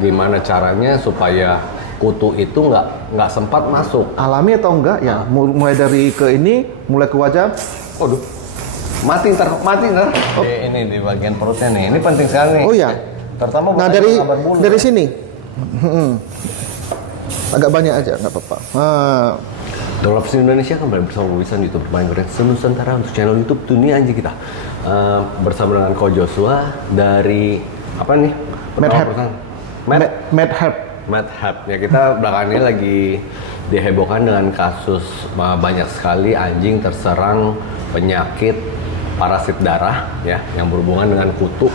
gimana caranya supaya kutu itu nggak sempat masuk. Alami atau enggak ya? Mulai dari ke ini, mulai ke wajah. Waduh, mati ntar. Oh. Ini di bagian perutnya nih. Ini penting sekali nih. Oh iya. Terutama Nah dari sini. Agak banyak aja, nggak apa-apa. Dolphin Indonesia kembali bersama Wisan YouTube Main Goreng Senusantara untuk channel YouTube Dunia Anjing kita. Bersama dengan Ko Joshua dari apa nih? Madhab. Ya, kita belakangan ini lagi dihebohkan dengan kasus banyak sekali anjing terserang penyakit parasit darah ya yang berhubungan dengan kutu.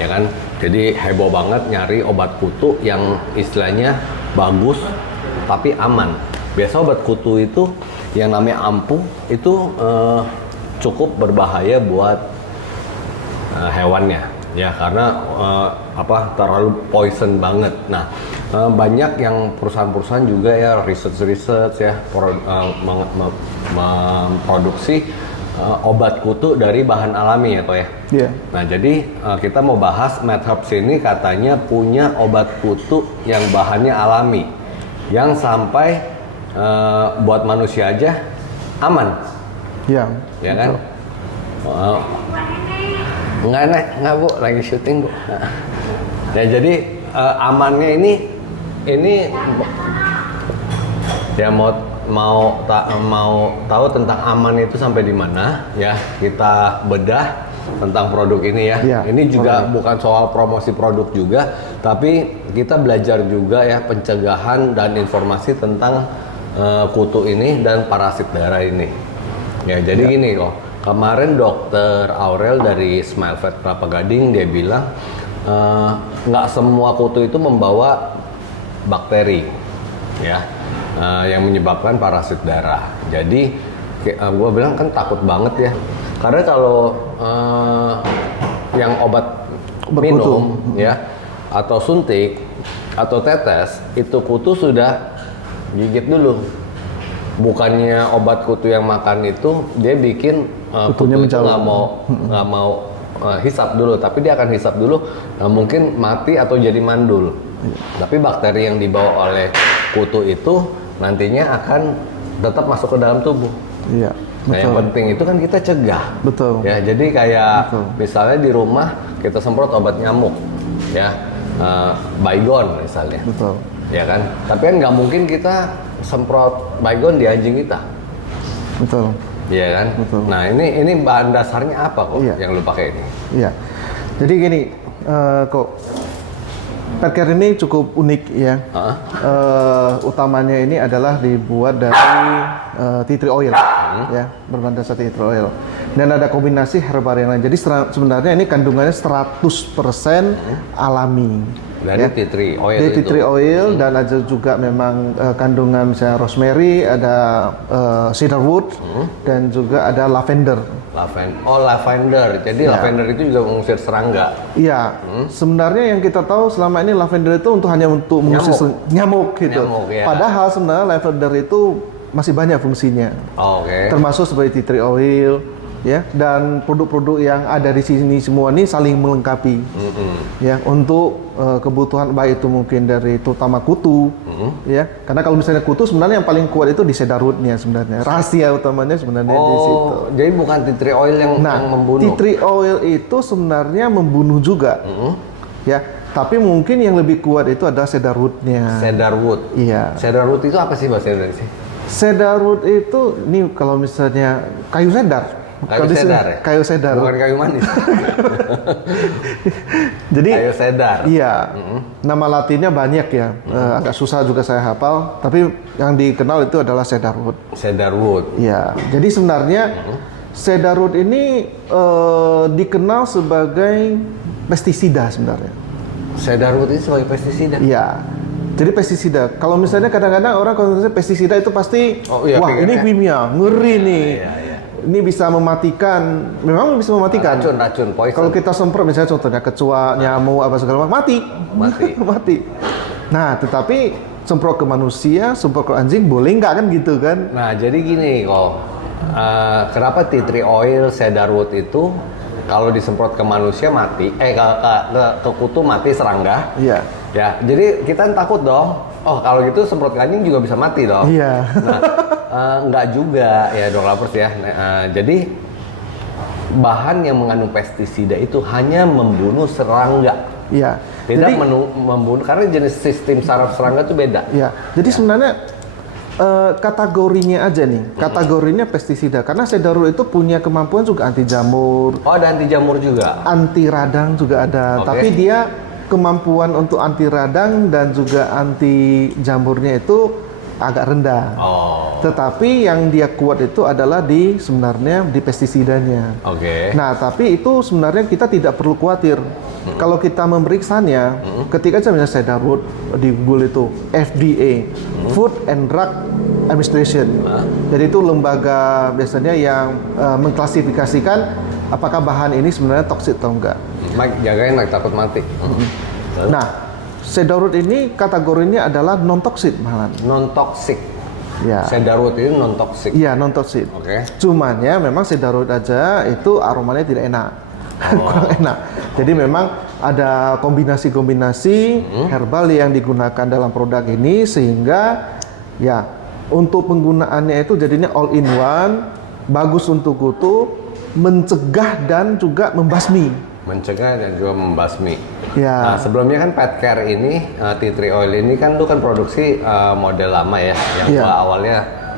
Ya kan? Jadi heboh banget nyari obat kutu yang istilahnya bagus tapi aman. Biasa obat kutu itu yang namanya ampuh itu cukup berbahaya buat hewannya ya karena terlalu poison banget. Nah, banyak yang perusahaan-perusahaan juga ya research ya memproduksi obat kutu dari bahan alami ya kok ya. Yeah. Nah jadi kita mau bahas Madhab ini katanya punya obat kutu yang bahannya alami yang sampai buat manusia aja aman. Iya. Ya kan? Enggak Bu, lagi syuting Bu. Nah jadi amannya ini ya mau tahu tentang aman itu sampai di mana ya kita bedah tentang produk ini ya. Ya, ini juga bukan soal promosi produk juga, tapi kita belajar juga ya pencegahan dan informasi tentang kutu ini dan parasit darah ini. Ya jadi gini kok, kemarin Dokter Aurel dari Smile Vet Kelapa Gading dia bilang nggak semua kutu itu membawa bakteri ya. Yang menyebabkan parasit darah. Jadi gue bilang kan takut banget ya. Karena kalau yang obat minum ya atau suntik atau tetes itu kutu sudah gigit dulu. Bukannya obat kutu yang makan itu dia bikin kutu itu nggak mau hisap dulu, tapi dia akan hisap dulu mungkin mati atau jadi mandul. Tapi bakteri yang dibawa oleh kutu itu nantinya akan tetap masuk ke dalam tubuh. Iya. Nah, yang penting itu kan kita cegah. Betul. Ya, jadi kayak misalnya di rumah kita semprot obat nyamuk, ya, Baygon misalnya. Betul. Ya kan. Tapi kan nggak mungkin kita semprot Baygon di anjing kita. Betul. Iya kan. Betul. Nah ini bahan dasarnya apa kok yang lu pakai ini? Iya. Jadi gini, kok. Pet care ini cukup unik ya. Utamanya ini adalah dibuat dari tea tree oil, ya, berbahan dasar tea tree oil. Dan ada kombinasi herbal yang lain. Jadi sebenarnya ini kandungannya 100% alami. Dari tea tree oil dari tea tree oil dan ada juga memang kandungan misalnya rosemary, ada cedarwood dan juga ada lavender. Lavender. Jadi lavender itu juga mengusir serangga. Iya. Sebenarnya yang kita tahu selama ini lavender itu hanya untuk mengusir nyamuk gitu. Ya. Padahal sebenarnya lavender itu masih banyak fungsinya. Termasuk seperti tea tree oil, ya, dan produk-produk yang ada di sini semua ini saling melengkapi. Ya, untuk kebutuhan baik itu mungkin dari terutama kutu, ya. Karena kalau misalnya kutu sebenarnya yang paling kuat itu di cedarwoodnya sebenarnya. Rahasia utamanya sebenarnya di situ. Jadi bukan tea tree oil yang membunuh. Tea tree oil itu sebenarnya membunuh juga. Ya, tapi mungkin yang lebih kuat itu adalah cedarwoodnya. Cedarwood. Iya. Cedarwood itu apa sih bahasa Indonesia? Cedarwood itu ini kalau misalnya kayu cedar. Kayu cedar ya? Kayu cedar. Bukan kayu manis. Jadi kayu cedar. Iya. Nama latinnya banyak ya. Agak susah juga saya hafal, tapi yang dikenal itu adalah cedarwood. Cedarwood. Iya. Jadi sebenarnya cedarwood ini dikenal sebagai pestisida sebenarnya. Cedarwood itu sebagai pestisida? Iya. Jadi pestisida. Kalau misalnya kadang-kadang orang kalau pestisida itu pasti wah ini kimia, ngeri nih. Ini bisa mematikan, memang bisa mematikan. Racun, poison. Kalau kita semprot misalnya contohnya kecoa, nyamuk apa segala macam, mati. Nah, tetapi semprot ke manusia, semprot ke anjing boleh nggak kan gitu kan? Nah, jadi gini kok, kenapa tea tree oil, cedarwood itu kalau disemprot ke manusia mati, ke kutu mati serangga. Iya. Ya, jadi kita takut dong. Oh, kalau gitu semprot kancing juga bisa mati dong. Iya. Nah, nggak juga ya dog lovers ya. Jadi bahan yang mengandung pestisida itu hanya membunuh serangga. Iya. Tidak membunuh karena jenis sistem saraf serangga itu beda. Iya. Jadi sebenarnya kategorinya aja nih. Kategorinya pestisida karena Sedarur itu punya kemampuan juga anti jamur. Oh, ada anti jamur juga. Anti radang juga ada. Oke. Tapi dia kemampuan untuk anti radang dan juga anti jamurnya itu agak rendah. Oh. Tetapi yang dia kuat itu adalah sebenarnya di pestisidanya. Oke. Nah, tapi itu sebenarnya kita tidak perlu khawatir. Kalau kita memeriksanya, ketika misalnya Sedarur di Google itu FDA, Food and Drug Administration. Jadi itu lembaga biasanya yang mengklasifikasikan apakah bahan ini sebenarnya toksik atau enggak. Mike, jagain Mike, takut mati. Nah, Sedarur ini kategorinya adalah non-toksik malah. Non-toxic. Ya. Sedarur itu non-toxic. Iya, non-toksik. Oke. Cuman ya memang Sedarur aja itu aromanya tidak enak. Kurang enak. Jadi memang ada kombinasi-kombinasi herbal yang digunakan dalam produk ini sehingga ya untuk penggunaannya itu jadinya all in one, bagus untuk kutu, mencegah dan juga membasmi. Mencegah dan juga membasmi. Ya. Nah, sebelumnya kan pet care ini, tea tree oil ini kan lu kan produksi model lama ya, yang Iya. gua awalnya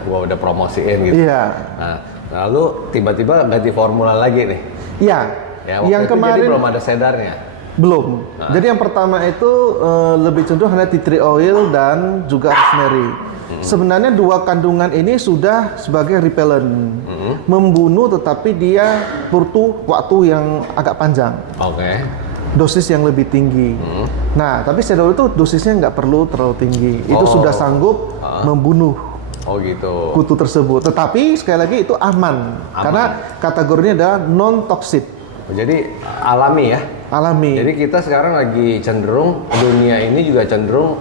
gua udah promosiin gitu. Iya. Nah, lalu tiba-tiba ganti formula lagi nih. Iya. Ya, waktu Yang itu kemarin jadi belum ada sedarnya. belum. Jadi yang pertama itu lebih cenderung hanya tea tree oil dan juga rosemary. Sebenarnya dua kandungan ini sudah sebagai repellent, membunuh, tetapi dia butuh waktu yang agak panjang, Oke. dosis yang lebih tinggi. Nah, tapi Sedarur itu dosisnya nggak perlu terlalu tinggi, itu sudah sanggup membunuh Oh gitu. kutu tersebut. Tetapi sekali lagi itu aman. Karena kategorinya adalah non toxic, Jadi alami ya. alami. Jadi kita sekarang lagi cenderung, dunia ini juga cenderung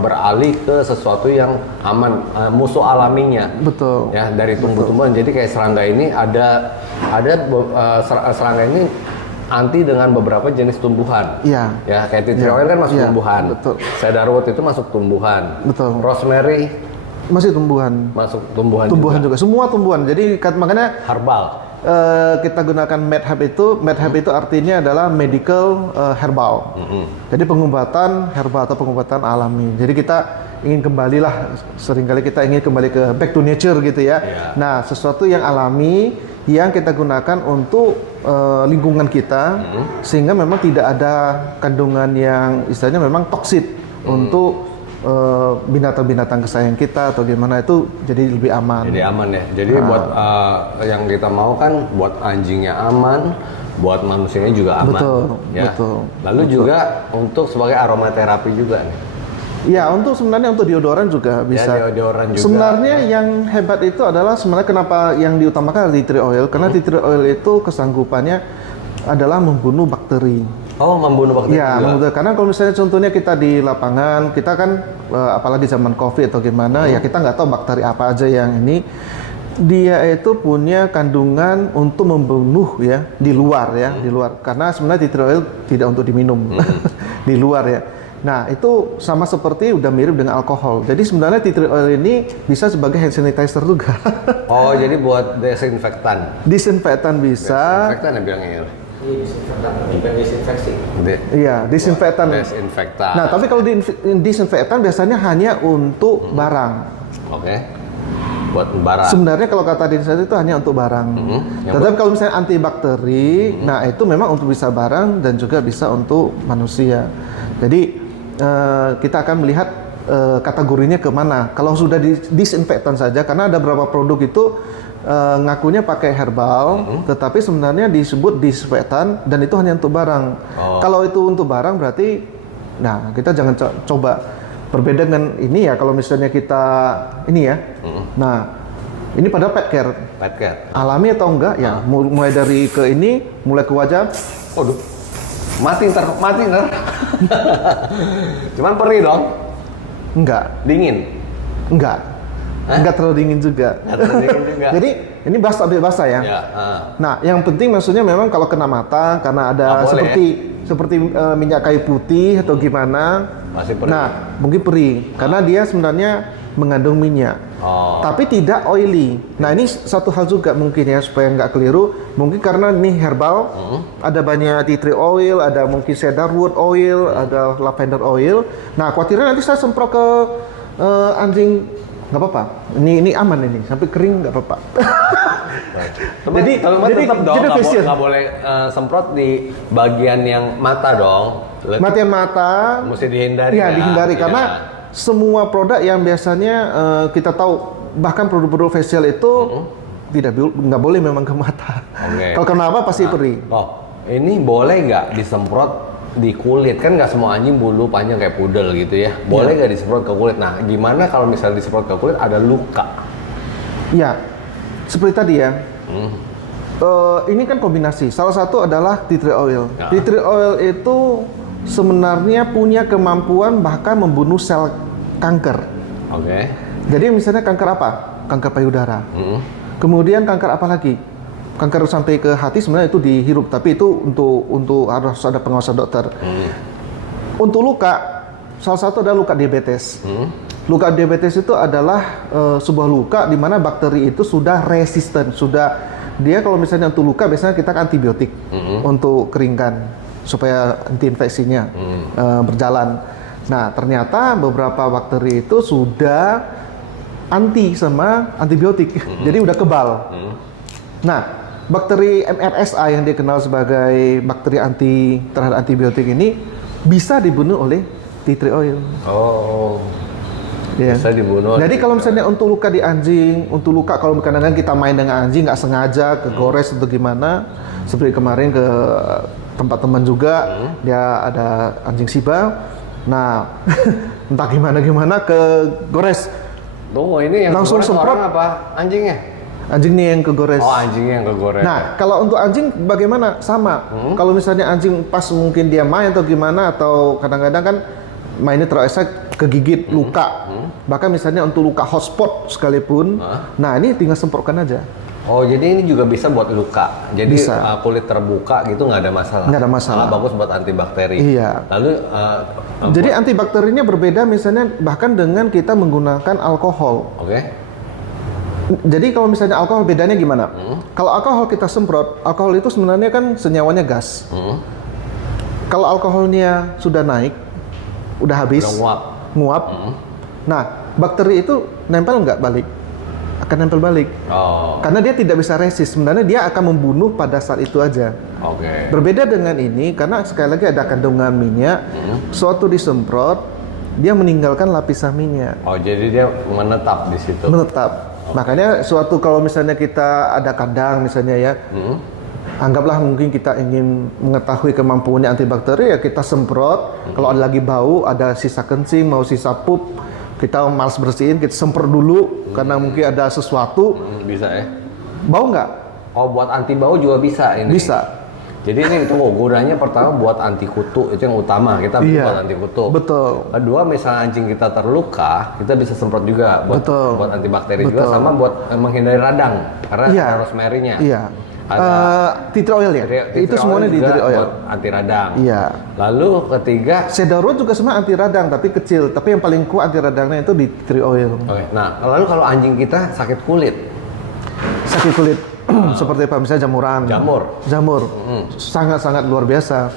beralih ke sesuatu yang aman, musuh alaminya. Betul. Ya, dari tumbuh-tumbuhan. Jadi kayak serangga ini ada serangga ini anti dengan beberapa jenis tumbuhan. Iya. Ya, kayak tea tree oil kan masuk Iya, tumbuhan. betul. Cedarwood itu masuk tumbuhan. Betul. Rosemary Masih tumbuhan. masuk tumbuhan, Tumbuhan juga. Semua tumbuhan. Jadi makanya Herbal. kita gunakan MedHab itu artinya adalah medical herbal. Jadi pengobatan herbal atau pengobatan alami. Jadi kita ingin kembalilah, seringkali kita ingin kembali ke back to nature gitu ya. Nah, sesuatu yang alami yang kita gunakan untuk lingkungan kita sehingga memang tidak ada kandungan yang istilahnya memang toksik untuk binatang-binatang kesayangan kita atau gimana, itu jadi lebih aman. Jadi aman ya. Jadi buat yang kita mau kan buat anjingnya aman, buat manusianya juga aman. Betul, Ya. betul. Lalu juga untuk sebagai aromaterapi juga nih. Ya, sebenarnya untuk deodoran juga bisa. Ya, deodoran juga. Sebenarnya yang hebat itu adalah sebenarnya kenapa yang diutamakan tea tree oil, karena tea tree oil itu kesanggupannya adalah membunuh bakteri. Oh, membunuh bakteri Ya, juga. karena kalau misalnya contohnya kita di lapangan, kita kan apalagi zaman COVID atau gimana, ya kita nggak tahu bakteri apa aja yang ini. Dia itu punya kandungan untuk membunuh ya di luar. Karena sebenarnya tea tree oil tidak untuk diminum di luar ya. Nah, itu sama seperti udah mirip dengan alkohol. Jadi sebenarnya tea tree oil ini bisa sebagai hand sanitizer juga. Oh, jadi buat desinfektan. Disinfektan bisa. Desinfektan ya bilangnya ya. Disinfektan, bukan disinfeksi. Iya, disinfektan. Desinfektan. Nah, tapi kalau disinfektan biasanya hanya untuk barang. Oke. Buat barang. Sebenarnya kalau kata disinfektan itu hanya untuk barang. Tetapi kalau misalnya antibakteri, nah itu memang untuk bisa barang dan juga bisa untuk manusia. Jadi kita akan melihat kategorinya kemana. Kalau sudah disinfektan saja, karena ada beberapa produk itu ngakunya pakai herbal, tetapi sebenarnya disebut disinfektan dan itu hanya untuk barang. Kalau itu untuk barang berarti, nah kita jangan coba. Berbeda dengan ini ya, kalau misalnya kita ini ya, nah ini pada pet care. Pet care. Alami atau enggak ya, mulai dari ke ini, mulai ke wajah. Waduh. Mati ntar. Cuman perih dong. Enggak, Dingin. enggak. Nggak terlalu dingin juga. Nggak terlalu dingin juga. Jadi ini basah ya. Ya, Nah, yang penting maksudnya memang kalau kena mata karena ada boleh, seperti minyak kayu putih atau gimana. Masih perih. Nah, mungkin perih karena dia sebenarnya mengandung minyak. Tapi tidak oily. Nah, ini satu hal juga mungkin ya supaya nggak keliru. Mungkin karena ini herbal, ada banyak tea tree oil, ada mungkin cedarwood oil, ada lavender oil. Nah, khawatirnya nanti saya semprot ke anjing, nggak apa-apa. Ini aman ini, sampai kering nggak apa-apa. Jadi tetap dong nggak boleh semprot di bagian yang mata dong. Bagian mata mesti dihindari. Iya, dihindari karena semua produk yang biasanya kita tahu, bahkan produk-produk facial itu nggak boleh memang ke mata. Kalau kenapa pasti perih. Ini boleh nggak disemprot di kulit? Kan nggak semua anjing bulu panjang kayak pudel gitu ya. Boleh nggak disemprot ke kulit? Nah, gimana kalau misalnya disemprot ke kulit ada luka? Ya, seperti tadi ya. Ini kan kombinasi. Salah satu adalah tea tree oil. Tea tree oil itu sebenarnya punya kemampuan bahkan membunuh sel kanker. Jadi misalnya kanker apa? Kanker payudara. Kemudian kanker apa lagi? Kanker sampai ke hati sebenarnya itu dihirup, tapi itu untuk harus ada pengawasan dokter. Untuk luka, salah satu adalah luka diabetes. Luka diabetes itu adalah sebuah luka di mana bakteri itu sudah resisten, dia kalau misalnya untuk luka biasanya kita antibiotik untuk keringkan supaya anti infeksinya berjalan. Nah, ternyata beberapa bakteri itu sudah anti sama antibiotik, jadi udah kebal. Nah, bakteri MRSA yang dikenal sebagai bakteri anti terhadap antibiotik ini bisa dibunuh oleh tea tree oil. Bisa dibunuh. Jadi kalau misalnya untuk luka di anjing, kalau kadang-kadang kita main dengan anjing nggak sengaja kegores atau gimana, seperti kemarin ke tempat teman juga, dia ada anjing Shiba. Nah, entah gimana kegores. Ini yang langsung semprot apa anjingnya? Anjingnya yang kegores. Anjingnya yang kegores. Nah, kalau untuk anjing bagaimana? Sama. Kalau misalnya anjing pas mungkin dia main atau gimana, atau kadang-kadang kan mainnya terlalu kegigit, luka. Bahkan misalnya untuk luka hotspot sekalipun, nah ini tinggal semprotkan aja. Jadi ini juga bisa buat luka. Jadi kulit terbuka gitu nggak ada masalah. Nggak ada masalah. Bagus buat antibakteri. Iya. Lalu jadi antibakterinya berbeda misalnya bahkan dengan kita menggunakan alkohol. Jadi kalau misalnya alkohol bedanya gimana? Kalau alkohol kita semprot, alkohol itu sebenarnya kan senyawanya gas. Kalau alkoholnya sudah naik, udah habis, nguap. Nah, bakteri itu nempel nggak balik? Akan nempel balik. Karena dia tidak bisa resist. Sebenarnya dia akan membunuh pada saat itu aja. Berbeda dengan ini, karena sekali lagi ada kandungan minyak. Suatu disemprot, dia meninggalkan lapisan minyak. Jadi dia menetap di situ. Menetap. Makanya suatu kalau misalnya kita ada kandang misalnya ya, anggaplah mungkin kita ingin mengetahui kemampuannya antibakteri, ya kita semprot. Kalau ada lagi bau, ada sisa kencing, mau sisa pup, kita malas bersihin, kita semprot dulu karena mungkin ada sesuatu. Bisa ya? Bau nggak? Buat anti bau juga bisa ini? Bisa. Jadi ini gunanya pertama buat anti kutu, itu yang utama, kita buat anti kutu. Betul. Kedua, misalnya anjing kita terluka, kita bisa semprot juga buat antibakteri juga, sama buat menghindari radang karena rosemary-nya. Tea tree oil ya? Itu semuanya di tea tree oil. Anti radang. Lalu ketiga, cedarwood juga sebenarnya anti radang tapi kecil, tapi yang paling kuat anti radangnya itu di tea tree oil. Nah, lalu kalau anjing kita sakit kulit? Seperti apa? Misalnya jamur. Sangat-sangat luar biasa.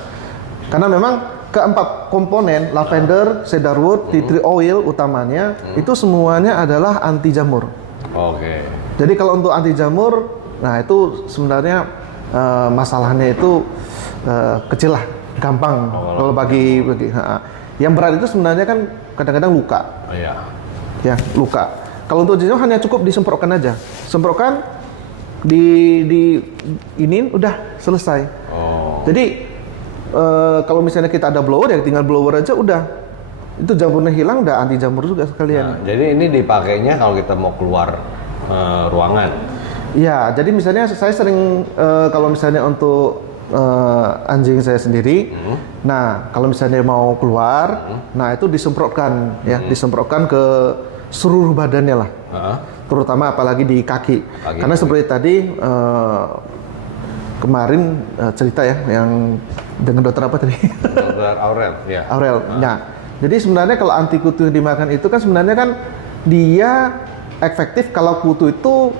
Karena memang keempat komponen lavender, cedarwood, tea tree oil utamanya itu semuanya adalah anti jamur. Jadi kalau untuk anti jamur, nah itu sebenarnya masalahnya itu kecil lah, gampang. Kalau bagi yang berat itu sebenarnya kan kadang-kadang luka. Ya, luka. Kalau untuk jamur hanya cukup disemprotkan aja. Semprotkan di ini udah selesai. Jadi kalau misalnya kita ada blower ya tinggal blower aja udah. Itu jamurnya hilang, udah anti jamur juga sekalian. Jadi ini dipakainya kalau kita mau keluar ruangan. Ya, jadi misalnya saya sering kalau misalnya untuk anjing saya sendiri, nah kalau misalnya mau keluar, nah itu disemprotkan ya, disemprotkan ke seluruh badannya lah. Hah? Terutama apalagi di kaki. Karena seperti tadi kemarin cerita ya yang dengan dokter apa tadi? Dokter Aurel, ya. Aurel. Nah, jadi sebenarnya kalau anti kutu yang dimakan itu kan sebenarnya kan dia efektif kalau kutu itu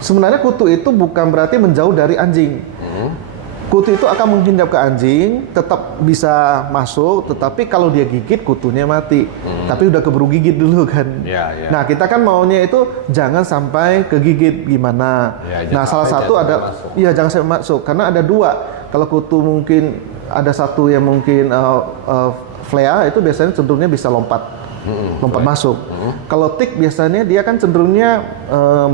sebenarnya kutu itu bukan berarti menjauh dari anjing. Kutu itu akan menghindap ke anjing, tetap bisa masuk, tetapi kalau dia gigit kutunya mati. Tapi udah keburu gigit dulu kan. Ya. Nah, kita kan maunya itu jangan sampai kegigit gimana. Ya, nah, salah satu ada iya jangan sampai masuk karena ada dua. Kalau kutu mungkin ada satu yang mungkin flea itu biasanya cenderungnya bisa lompat masuk. Kalau tik biasanya dia kan cenderungnya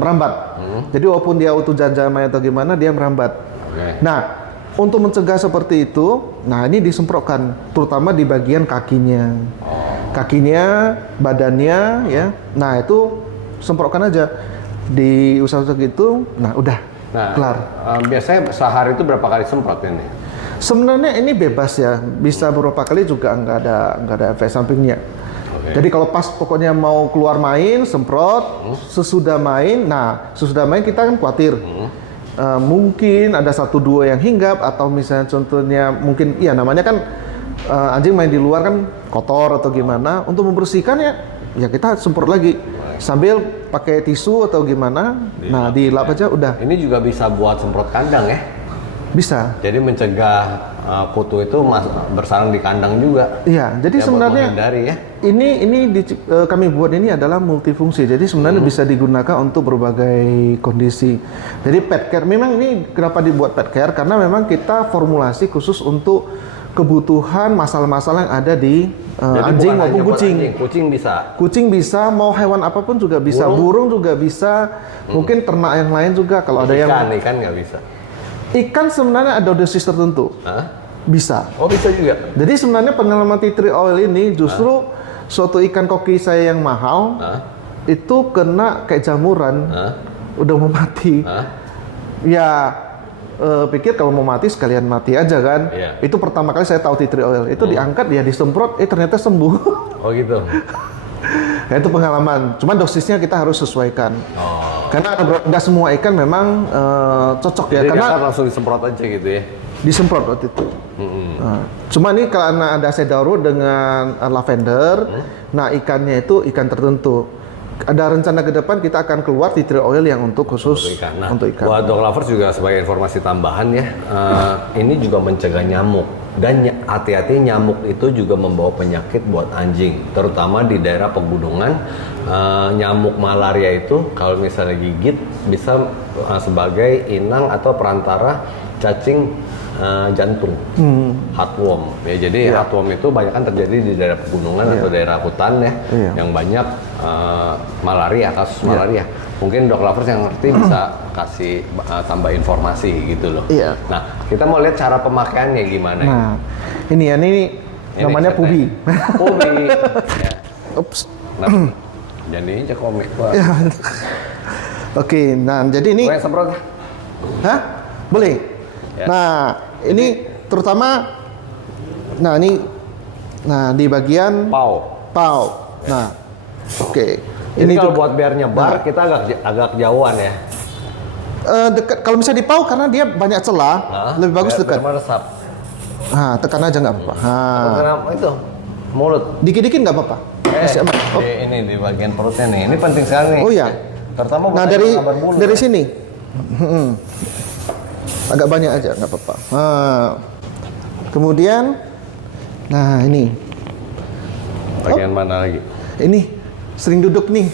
merambat. Jadi walaupun dia utuh janjamai atau gimana dia merambat. Nah, untuk mencegah seperti itu, nah ini disemprotkan, terutama di bagian kakinya, badannya, ya. Nah itu semprotkan aja, diusap gitu, nah udah, kelar. Biasanya sehari itu berapa kali semprot ini? Sebenarnya ini bebas ya, bisa beberapa kali juga nggak ada efek sampingnya. Jadi kalau pas pokoknya mau keluar main, semprot, sesudah main kita kan khawatir. Mungkin ada 1-2 yang hinggap atau misalnya contohnya mungkin iya namanya kan anjing main di luar kan kotor atau gimana, untuk membersihkan ya kita semprot lagi sambil pakai tisu atau gimana. Nah dilap aja udah. Ini juga bisa buat semprot kandang ya? Bisa. Jadi mencegah kutu itu bersarang di kandang juga. Iya, jadi ya, sebenarnya ya. Kami buat ini adalah multifungsi. Jadi sebenarnya bisa digunakan untuk berbagai kondisi. Jadi pet care memang ini kenapa dibuat pet care karena memang kita formulasi khusus untuk kebutuhan masalah-masalah yang ada di anjing maupun kucing. Kucing bisa, mau hewan apapun juga bisa. Burung juga bisa. Mungkin ternak yang lain juga kalau ada yang ikan nggak bisa. Ikan sebenarnya ada dosis tertentu. Bisa. Oh bisa juga. Jadi sebenarnya pengalaman tea tree oil ini justru suatu ikan koki saya yang mahal itu kena kayak jamuran, udah mau mati. Ya pikir kalau mau mati sekalian mati aja kan. Itu pertama kali saya tahu tea tree oil. Itu diangkat ya disemprot, ternyata sembuh. Oh gitu. Nah, itu pengalaman. Cuman dosisnya kita harus sesuaikan. Karena nggak semua ikan memang cocok. Jadi ya. Karena langsung disemprot aja gitu ya. Disemprot waktu itu. Cuma ini karena ada cedarwood dengan lavender, nah ikannya itu ikan tertentu. Ada rencana ke depan kita akan keluar tea tree oil yang untuk khusus untuk ikan. Buat dog lovers juga sebagai informasi tambahan ya, ini juga mencegah nyamuk. Dan hati-hati nyamuk itu juga membawa penyakit buat anjing, terutama di daerah pegunungan. Nyamuk malaria itu kalau misalnya gigit bisa sebagai inang atau perantara cacing jantung, heartworm. Ya, jadi heartworm itu banyak kan terjadi di daerah pegunungan atau daerah hutan ya, yang banyak kasus malaria. Mungkin dog lovers yang ngerti bisa kasih tambah informasi gitu loh. Nah, kita mau lihat cara pemakaiannya gimana. Nah, ini namanya pubi. Pubi. Ya. Ups. Nah, jadi aja komik. Oke, nah jadi ini. Boleh semprot? Hah? Boleh. Ya. Nah, ini terutama, di bagian paw. Nah, oke. Ini kalau buat biar nyebar kita agak jauhan ya. Dekat. Kalau misalnya di paw karena dia banyak celah, lebih bagus dekat. Nah, tekan aja nggak apa-apa. Kenapa itu? Mulut. Dikit-dikit nggak apa-apa. Ini di bagian perutnya nih. Ini penting sekali nih. Oh iya. Terutama dari sini. Agak banyak aja nggak apa-apa. Kemudian, ini. Bagian mana lagi? Ini sering duduk nih.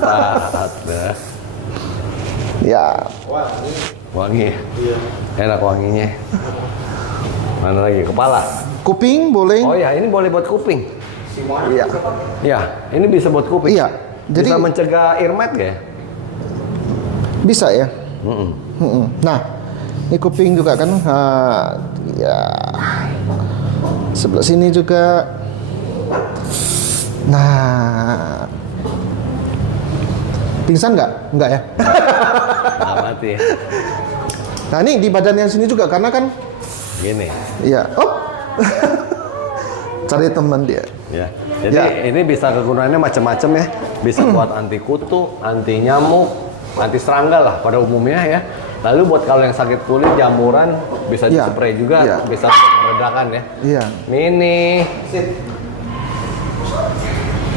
Pantat. Ya. Wangi. Enak wanginya. Mana lagi? Kepala. Kuping boleh. Oh ya, ini boleh buat kuping. Iya. Ya, ini bisa buat kuping. Iya. Jadi bisa mencegah earmat ya? Bisa ya. Nah, ini kuping juga kan. Ya. Sebelah sini juga. Nah. Pingsan nggak? Nggak ya? Nggak mati. Nah, ini di badan yang sini juga karena kan gini. Iya. Cari teman dia. Ya. Jadi ini bisa kegunaannya macam-macam ya. Bisa buat anti kutu, anti nyamuk, anti serangga lah pada umumnya ya. Lalu buat kalau yang sakit kulit, jamuran bisa di-spray juga, bisa untuk meredakan ya. Iya. Mini.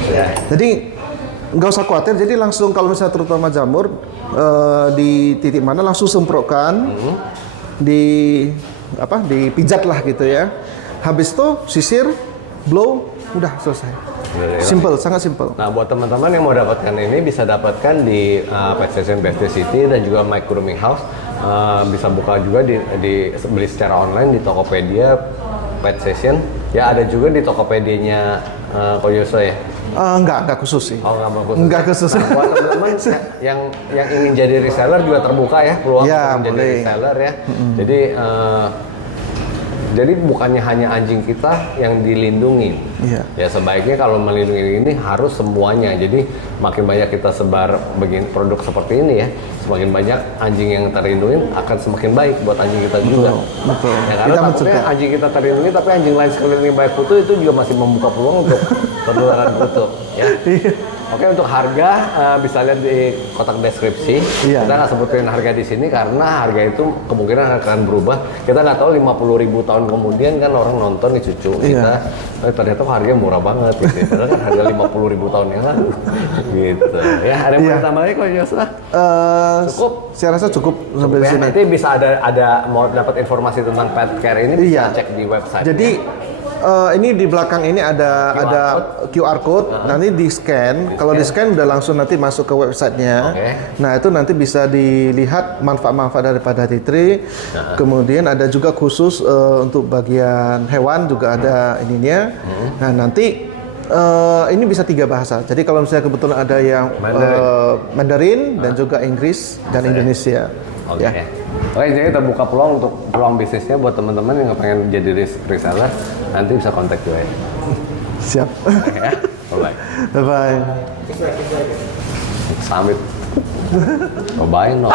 Ya. Jadi nggak usah khawatir. Jadi langsung kalau misalnya terutama jamur di titik mana langsung semprotkan, dipijat lah gitu ya. Habis itu sisir, blow, udah selesai. Simple, sangat simple. Nah, buat teman-teman yang mau dapatkan ini bisa dapatkan di Pet Station BSD City dan juga Mike Grooming House. Bisa buka juga di beli secara online di Tokopedia Pet Station. Ya, ada juga di Tokopedia-nya Koyoso ya. Enggak khusus sih. Oh, enggak Enggak khusus. Nah, buat teman-teman yang ingin jadi reseller juga terbuka ya peluang Ya, untuk menjadi reseller ya. Jadi bukannya hanya anjing kita yang dilindungi. Iya. Ya sebaiknya kalau melindungi ini harus semuanya. Jadi makin banyak kita sebar begini produk seperti ini ya, semakin banyak anjing yang terlindungi akan semakin baik buat anjing kita juga. Betul. Ya, karena takutnya anjing kita terlindungi tapi anjing lain sekeliling banyak kutu itu juga masih membuka peluang untuk penularan kutu. Ya. Oke, untuk harga bisa lihat di kotak deskripsi. Iya. Kita nggak sebutin harga di sini karena harga itu kemungkinan akan berubah. Kita nggak tahu 50.000 tahun kemudian kan orang nonton nih cucu kita, ternyata harganya murah banget gitu. Padahal kan harga 50.000 tahun yang lalu. Gitu. Ya, ada yang mau tambahnya kok Yosra? Cukup. Saya rasa cukup sampai Ya, sini. nanti bisa ada mau dapat informasi tentang pet care ini bisa cek di website. Jadi ini di belakang ini ada QR code. Nanti di scan. Kalau di scan udah langsung nanti masuk ke websitenya. Nah itu nanti bisa dilihat manfaat-manfaat daripada T3. Kemudian ada juga khusus untuk bagian hewan juga ada ininya. Nah nanti ini bisa 3 bahasa. Jadi kalau misalnya kebetulan ada yang Mandarin dan juga Inggris dan Indonesia. Oke. Oke, jadi terbuka peluang untuk peluang bisnisnya buat teman-teman yang pengen jadi reseller, nanti bisa kontak gue. Siap. Oke ya. Bye-bye. Bye-bye. Samit. Bye-bye no.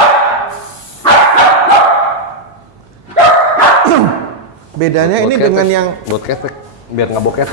Bedanya ini dengan yang buat ketek biar nggak bokeh.